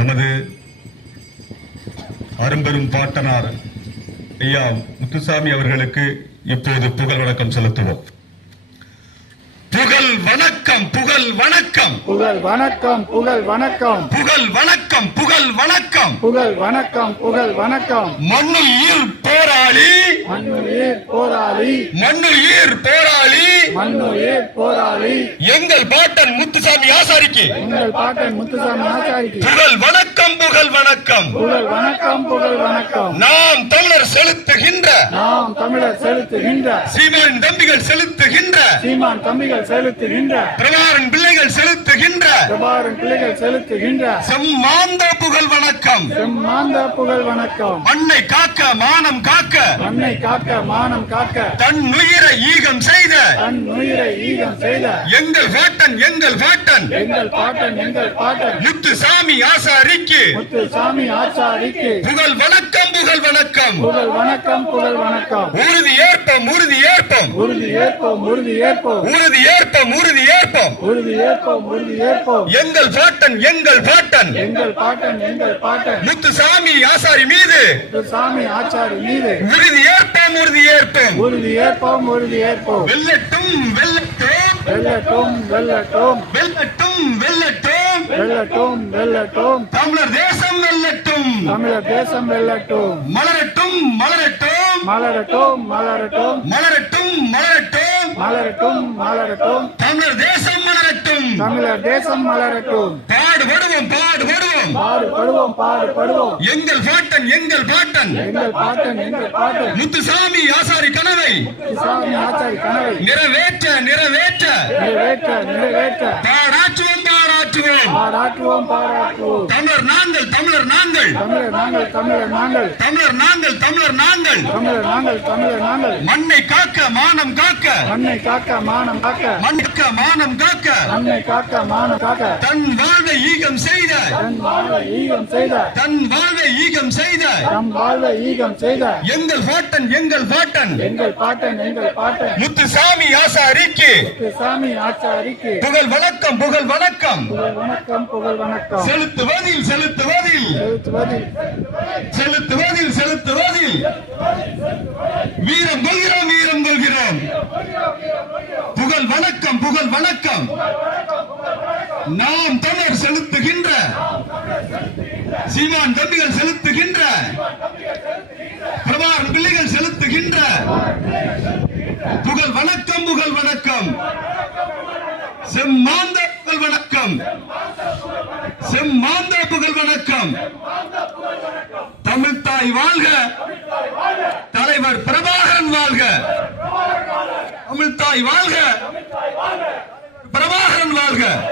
நமது அரும்பெரும் பாட்டனார் ஐயா முத்துசாமி அவர்களுக்கு இப்போது புகழ் வணக்கம் செலுத்துவோம். புகழ் வணக்கம் புகழ் வணக்கம். புகழ் வணக்கம் புகழ் வணக்கம். புகழ் வணக்கம் புகழ் வணக்கம். புகழ் வணக்கம் புகழ் வணக்கம். மண்ணுயிர் போராளி மண்ணுயிர் போராளி. மண்ணுயிர் போராளி. மண்ணுயிர் போராளி. எங்கள் பாட்டன் முத்துசாமி ஆசாரிக்கு. உங்கள் பாட்டன் முத்துசாமி ஆச்சாரிக்கு புகழ் வணக்கம் புகழ் வணக்கம். புகழ் வணக்கம் புகழ் வணக்கம் நாம் தமிழர் செலுத்துகின்ற நாம் தமிழர் செலுத்துகின்ற சீமான் தம்பிகள் செலுத்துகின்ற சீமான் தம்பிகள் செலுத்துகின்ற பிரபாரன் பிள்ளைகள் செலுத்துகின்ற பிரபாரன் பிள்ளைகள் செலுத்துகின்ற செம்மாந்த புகழ் வணக்கம். செம்மாந்த புகழ் வணக்கம். மண்ணை காக்க மானம் காக்க. மண்ணை காக்க மானம் காக்க. தன் உயிரை ஈகம் செய்த. தன் உயிரை ஈகம் செய்த. எங்கள் பாட்டன் எங்கள் பாட்டன். எங்கள் பாட்டன் எங்கள் பாட்டன். முத்துசாமி ஆசாரிக்கு. முத்து சாமி ஆச்சாரிக்கு புகழ் வணக்கம். புகழ் வணக்கம். புகழ் வணக்கம் புகழ் வணக்கம். உறுதி ஏற்போம் உறுதி ஏற்போம். உறுதி ஏற்போம் உறுதி ஏற்போம். உறுதி ஏற்போம் உறுதி ஏற்போம். உறுதி ஏற்போம் உறுதி ஏற்போம். எங்கள் பாட்டன் எங்கள் பாட்டன். எங்கள் பாட்டன் எங்கள் பாட்டன். முத்துசாமி ஆசாரி மீது. சாமி ஆச்சாரி மீது. உறுதி ஏற்போம் உறுதி ஏற்போம். உறுதி ஏற்போம் உறுதி ஏற்போம். வெல்லட்டும் வெல்லட்டும். வெல்லட்டும் வெல்லட்டும். வெல்லட்டும் வெல்லட்டும் வெல்லட்டும் தமிழர் தேசம் வெல்லட்டும். தமிழர் தேசம் வெல்லட்டும். மலரட்டும் மலரட்டும். மலரட்டும் மலரட்டும். மலரட்டும் மலரட்டும். மலரட்டும் மலரட்டும். தமிழர் தேசம் மலரட்டும். தமிழர் தேசம் மலரட்டும். பாடுபடுவோம் பாடுபடுவோம். பாடுபடுவோம் பாடுபடுவோம். எங்கள் பாட்டன் எங்கள் பாட்டன். எங்கள் பாட்டன் எங்கள் பாட்டன். முத்துசாமி ஆசாரி கனவை. சாமி ஆச்சாரி கனவை. நிறைவேற்ற நிறைவேற்ற. நிறைவேற்ற நிறைவேற்ற. பாராட்டுவோம் பாராட்டுவோம் பாராட்டுவோம். தமிழர் நாங்கள் தமிழர் நாங்கள். தமிழர் நாங்கள் தமிழர் நாங்கள். தமிழர் நாங்கள் தமிழர் நாங்கள். தமிழர் நாங்கள் தமிழர் நாங்கள். மண்ணை காக்க மானம் காக்க. மண்ணை காக்க மானம் காக்க. மண்ணுக்க மானம் காக்க. மண்ணை காக்க மானம் காக்க. தன் வாழ்வை ஈகம் செய்த. தன் வாழ்வை ஈகம் செய்த. தன் வாழ்வை ஈகம் செய்த. நம் வாழ்வை ஈகம் செய்த. எங்கள் பாட்டன் எங்கள் பாட்டன். எங்கள் பாட்டன் எங்கள் பாட்டன். முத்துசாமி ஆசாரிக்கு. திரு சாமி ஆச்சாரிக்கு புகழ் வணக்கம் புகழ் வணக்கம். புகழ் வணக்கம் புகழ் வணக்கம். செலுத்துவதில் செலுத்துவதில். செலுத்துவதில். செலுத்துவதில் செலுத்துவதில். வீரம் கொள்கிறோம் வீரம் கொள்கிறோம். புகழ் வணக்கம் புகழ் வணக்கம். நாம் தமிழர் செலுத்துகின்ற சீமான் தம்பிகள் செலுத்துகின்ற பிரபாகர் பிள்ளைகள் செலுத்துகின்ற புகழ் வணக்கம் புகழ் வணக்கம். செம்மாந்த புகழ் வணக்கம். செம்மாந்த புகழ் வணக்கம். தமிழ் தாய் வாழ்க. தலைவர் பிரபாகரன் வாழ்க. தமிழ் தாய் வாழ்க பிரபாகரன் வாழ்க.